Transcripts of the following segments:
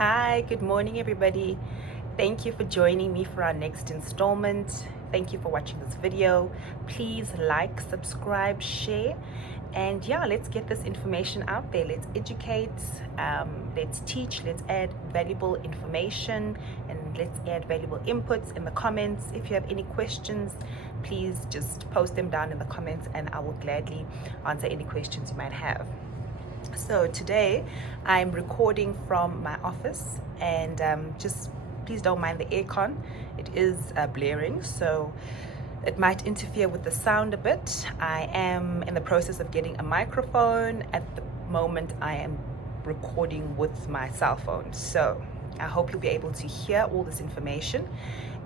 Hi, good morning, everybody. Thank you for joining me for our next installment. Thank you for watching this video. Please like, subscribe, share, and yeah, let's get this information out there. Let's educate, let's teach, let's add valuable information, and let's add valuable inputs in the comments. If you have any questions, please just post them down in the comments and I will gladly answer any questions you might have. So today I'm recording from my office, and just please don't mind the aircon. It is blaring, so it might interfere with the sound a bit. I am in the process of getting a microphone. At the moment I am recording with my cell phone, so I hope you'll be able to hear all this information,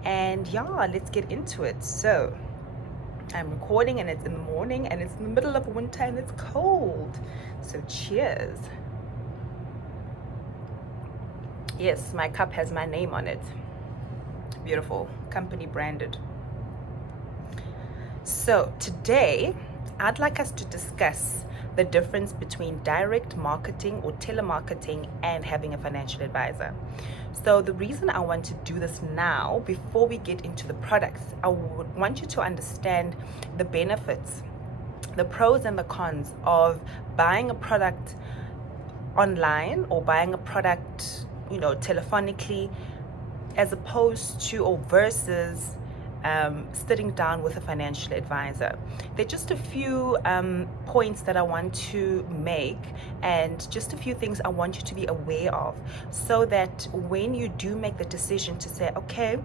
and yeah, let's get into it. So I'm recording and it's in the morning and it's in the middle of winter and it's cold. So cheers. Yes, my cup has my name on it. Beautiful, company branded. So today, I'd like us to discuss the difference between direct marketing or telemarketing and having a financial advisor. So the reason I want to do this now, before we get into the products, I would want you to understand the benefits, the pros and the cons of buying a product online or buying a product, telephonically, as opposed to or versus sitting down with a financial advisor. There are just a few points that I want to make, and just a few things I want you to be aware of, so that when you do make the decision to say, okay,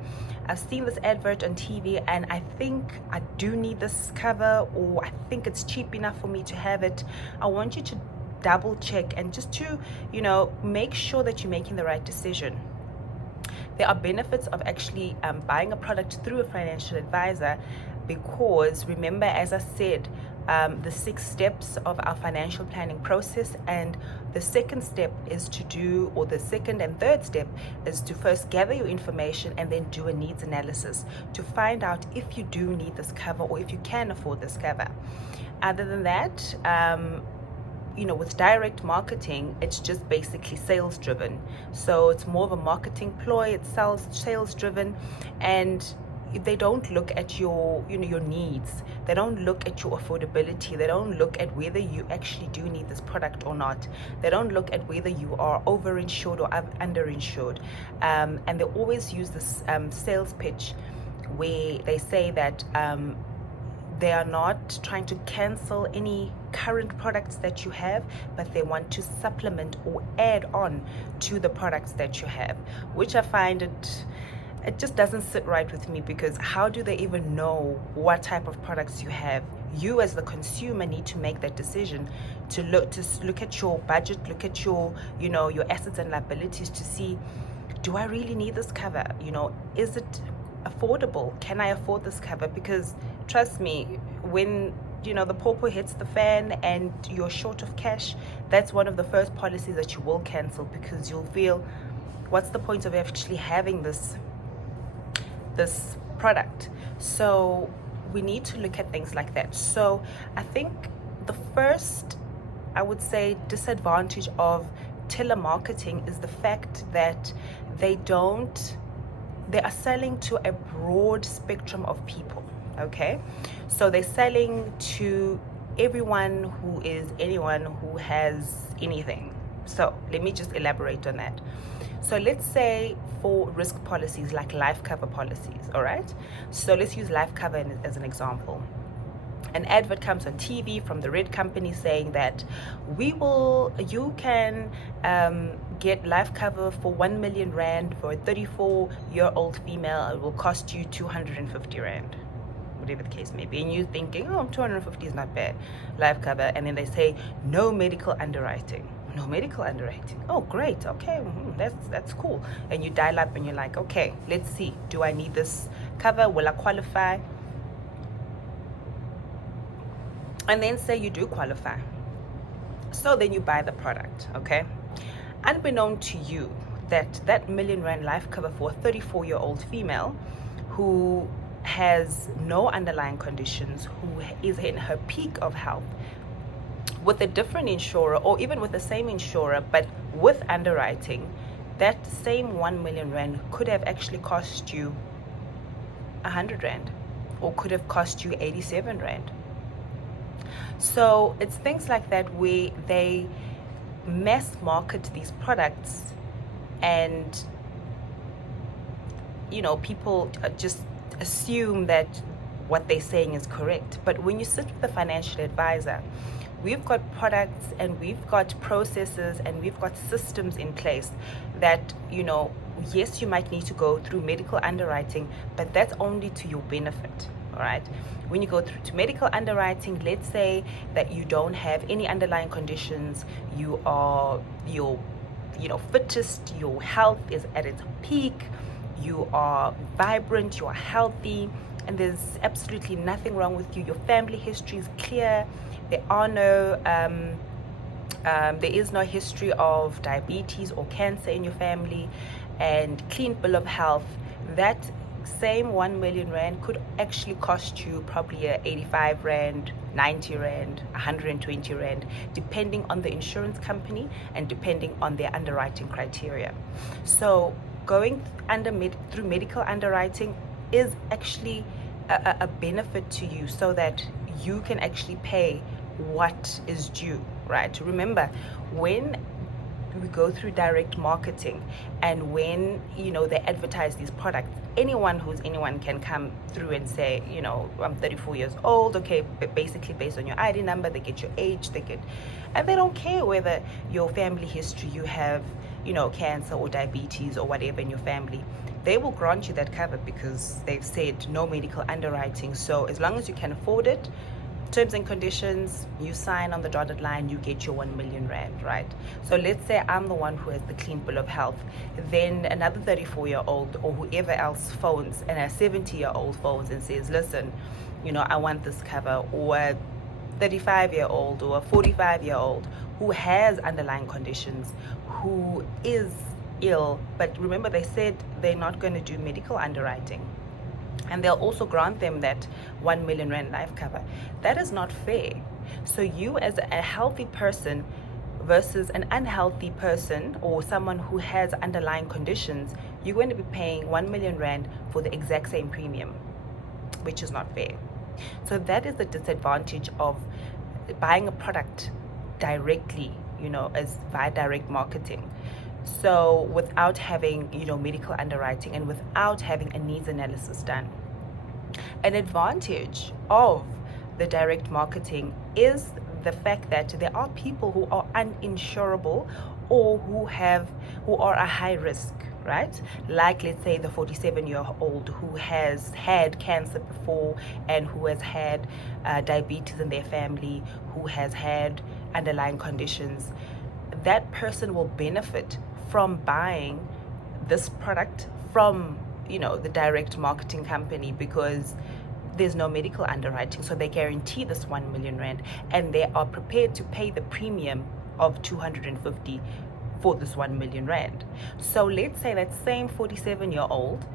I've seen this advert on TV and I think I do need this cover, or I think it's cheap enough for me to have it, I want you to double check and just to make sure that you're making the right decision. There are benefits of actually buying a product through a financial advisor, because remember, as I said, the 6 steps of our financial planning process, and the second step is to do, or the second and third step is to first gather your information and then do a needs analysis to find out if you do need this cover or if you can afford this cover. Other than that, with direct marketing, it's just basically sales driven. So it's more of a marketing ploy. It's sales driven, and they don't look at your your needs. They don't look at your affordability. They don't look at whether you actually do need this product or not. They don't look at whether you are overinsured or underinsured. And they always use this sales pitch where they say that they are not trying to cancel any current products that you have, but they want to supplement or add on to the products that you have, which I find it just doesn't sit right with me, because how do they even know what type of products you have? You as the consumer need to make that decision to look at your budget, look at your your assets and liabilities to see, do I really need this cover? Is it affordable? Can I afford this cover? Because trust me, when the pawpaw hits the fan and you're short of cash, that's one of the first policies that you will cancel, because you'll feel, what's the point of actually having this product? So we need to look at things like that. So I think the first, I would say, disadvantage of telemarketing is the fact that they are selling to a broad spectrum of people. Okay, so they're selling to anyone who has anything. So let me just elaborate on that. So let's say for risk policies like life cover policies, all right? So let's use life cover as an example. An advert comes on TV from the red company saying that you can get life cover for 1 million rand for a 34-year-old female. It will cost you 250 rand, whatever the case may be. And you're thinking, oh, 250 is not bad, life cover. And then they say, no medical underwriting. No medical underwriting. Oh, great. Okay, that's cool. And you dial up and you're like, okay, let's see. Do I need this cover? Will I qualify? And then say you do qualify. So then you buy the product, okay? Unbeknown to you, that million rand life cover for a 34-year-old female who has no underlying conditions, who is in her peak of health, with a different insurer, or even with the same insurer but with underwriting, that same 1 million rand could have actually cost you 100 rand, or could have cost you 87 rand. So it's things like that where they mass market these products, and people just assume that what they're saying is correct. But when you sit with a financial advisor, we've got products and we've got processes and we've got systems in place that, yes, you might need to go through medical underwriting, but that's only to your benefit. All right. When you go through to medical underwriting, let's say that you don't have any underlying conditions, you are your fittest, your health is at its peak, you are vibrant, you are healthy, and there's absolutely nothing wrong with you. Your family history is clear. There is no history of diabetes or cancer in your family, and clean bill of health. That same 1 million rand could actually cost you probably 85 rand, 90 rand, 120 rand, depending on the insurance company and depending on their underwriting criteria. So going through medical underwriting is actually a benefit to you, so that you can actually pay what is due, right? Remember, when we go through direct marketing and when they advertise these products, anyone can come through and say, I'm 34 years old. Okay, but basically based on your ID number, they get your age, and they don't care whether your family history, you have cancer or diabetes or whatever in your family. They will grant you that cover because they've said no medical underwriting. So as long as you can afford it, terms and conditions, you sign on the dotted line, you get your 1 million rand, right? So let's say I'm the one who has the clean bill of health. Then another 34-year-old or whoever else phones, and a 70-year-old phones and says, listen, I want this cover. Or a 35-year-old or a 45-year-old who has underlying conditions, who is ill. But remember, they said they're not going to do medical underwriting, and they'll also grant them that 1 million rand life cover. That is not fair. So you, as a healthy person versus an unhealthy person or someone who has underlying conditions, you're going to be paying 1 million rand for the exact same premium, which is not fair. So that is the disadvantage of buying a product directly, as via direct marketing. So without having, medical underwriting and without having a needs analysis done. An advantage of the direct marketing is the fact that there are people who are uninsurable or who are a high risk, right? Like, let's say, the 47-year-old who has had cancer before and who has had diabetes in their family, who has had underlying conditions. That person will benefit from buying this product from the direct marketing company, because there's no medical underwriting. So they guarantee this 1 million rand, and they are prepared to pay the premium of 250 for this 1 million rand. So let's say that same 47-year-old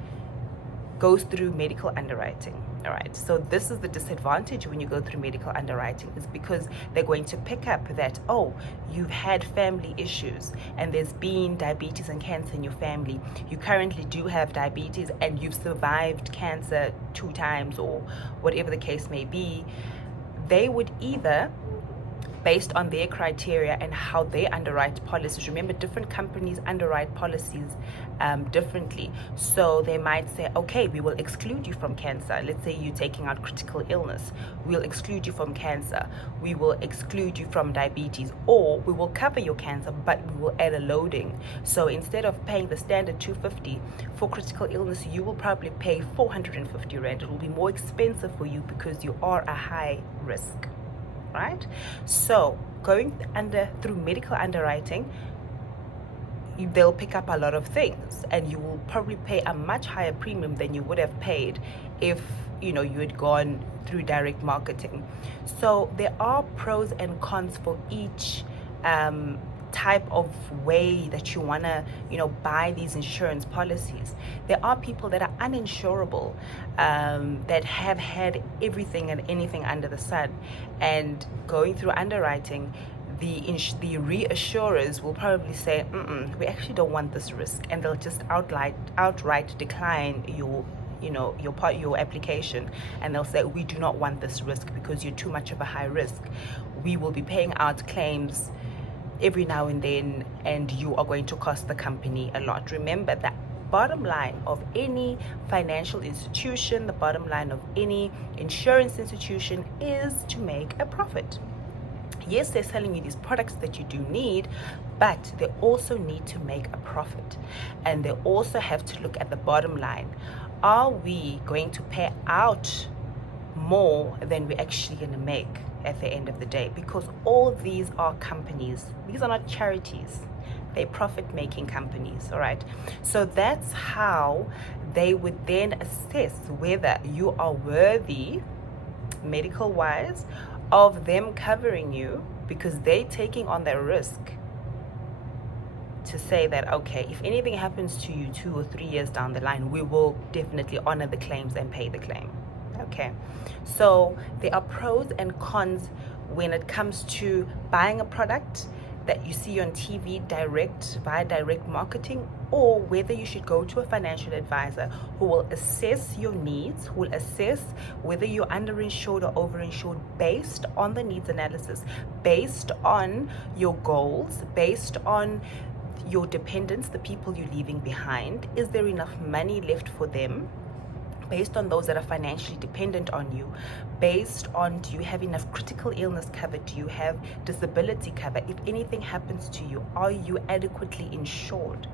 goes through medical underwriting. All right, so this is the disadvantage when you go through medical underwriting, is because they're going to pick up that, oh, you've had family issues and there's been diabetes and cancer in your family. You currently do have diabetes and you've survived cancer 2 times or whatever the case may be. They would either, based on their criteria and how they underwrite policies. Remember, different companies underwrite policies differently. So they might say, okay, we will exclude you from cancer. Let's say you're taking out critical illness. We'll exclude you from cancer. We will exclude you from diabetes, or we will cover your cancer, but we will add a loading. So instead of paying the standard 250 for critical illness, you will probably pay 450 rand. It will be more expensive for you because you are a high risk. Right? So going through medical underwriting, they'll pick up a lot of things, and you will probably pay a much higher premium than you would have paid if you had gone through direct marketing. So there are pros and cons for each type of way that you want to buy these insurance policies. There are people that are uninsurable, that have had everything and anything under the sun, and going through underwriting, the reassurers will probably say, we actually don't want this risk, and they'll just outright decline your application, and they'll say, we do not want this risk because you're too much of a high risk. We will be paying out claims every now and then, and you are going to cost the company a lot. Remember that bottom line of any financial institution, the bottom line of any insurance institution is to make a profit. Yes, they're selling you these products that you do need, but they also need to make a profit, and they also have to look at the bottom line. Are we going to pay out more than we're actually going to make at the end of the day? Because all these are companies. These are not charities. They're profit-making companies, all right? So that's how they would then assess whether you are worthy, medical-wise, of them covering you, because they're taking on that risk to say that, okay, if anything happens to you 2 or 3 years down the line, we will definitely honor the claims and pay the claim. Okay, so there are pros and cons when it comes to buying a product that you see on TV via direct marketing, or whether you should go to a financial advisor who will assess your needs, who will assess whether you're underinsured or overinsured based on the needs analysis, based on your goals, based on your dependents, the people you're leaving behind. Is there enough money left for them? Based on those that are financially dependent on you, based on, do you have enough critical illness cover? Do you have disability cover? If anything happens to you, are you adequately insured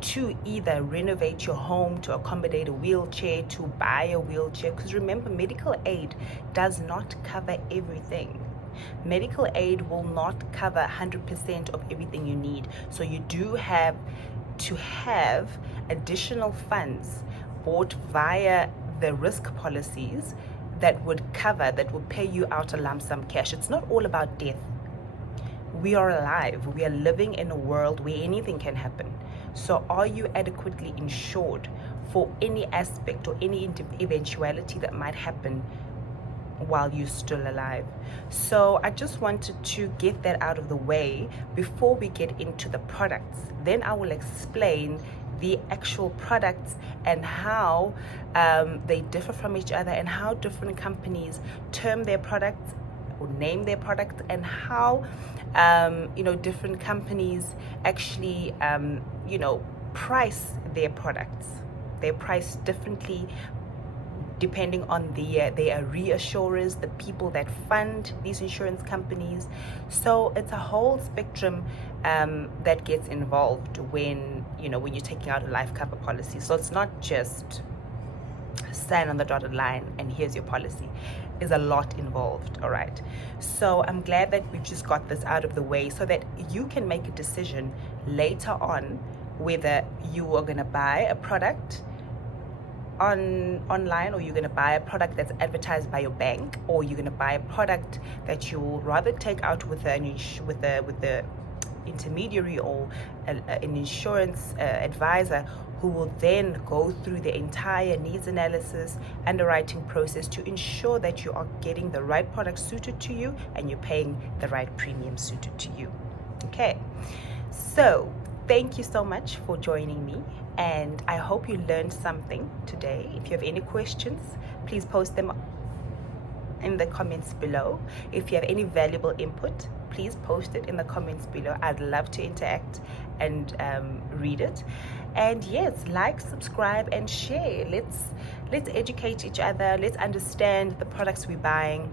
to either renovate your home, to accommodate a wheelchair, to buy a wheelchair? Because remember, medical aid does not cover everything. Medical aid will not cover 100% of everything you need. So you do have to have additional funds bought via the risk policies that would pay you out a lump sum cash. It's not all about death. We are alive. We are living in a world where anything can happen. So are you adequately insured for any aspect or any eventuality that might happen while you're still alive? So I just wanted to get that out of the way before we get into the products. Then I will explain the actual products and how they differ from each other, and how different companies term their products or name their products, and how different companies actually price their products. They're priced differently depending on their reassurers, the people that fund these insurance companies. So it's a whole spectrum that gets involved when you're taking out a life cover policy. So it's not just sign on the dotted line and here's your policy. There's a lot involved, all right? So I'm glad that we've just got this out of the way so that you can make a decision later on whether you are going to buy a product online, or you're going to buy a product that's advertised by your bank, or you're going to buy a product that you'll rather take out with the intermediary or an insurance advisor, who will then go through the entire needs analysis, underwriting process to ensure that you are getting the right product suited to you and you're paying the right premium suited to you. Okay, so thank you so much for joining me, and I hope you learned something today. If you have any questions, please post them in the comments below. If you have any valuable input, please post it in the comments below. I'd love to interact and read it. And yes, like, subscribe, and share. Let's educate each other. Let's understand the products we're buying.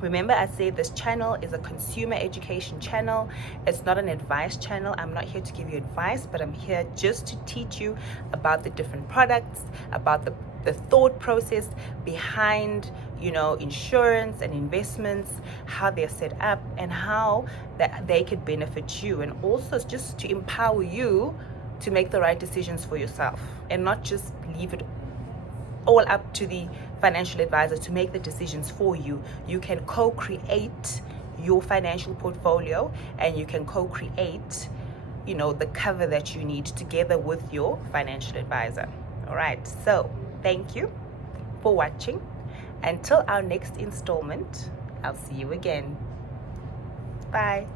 Remember, I say this channel is a consumer education channel. It's not an advice channel. I'm not here to give you advice, but I'm here just to teach you about the different products, about the thought process behind insurance and investments, how they're set up, and how that they could benefit you, and also just to empower you to make the right decisions for yourself, and not just leave it all up to the financial advisor to make the decisions for you. You can co-create your financial portfolio, and you can co-create the cover that you need together with your financial advisor. All right, so thank you for watching. Until our next installment, I'll see you again. Bye.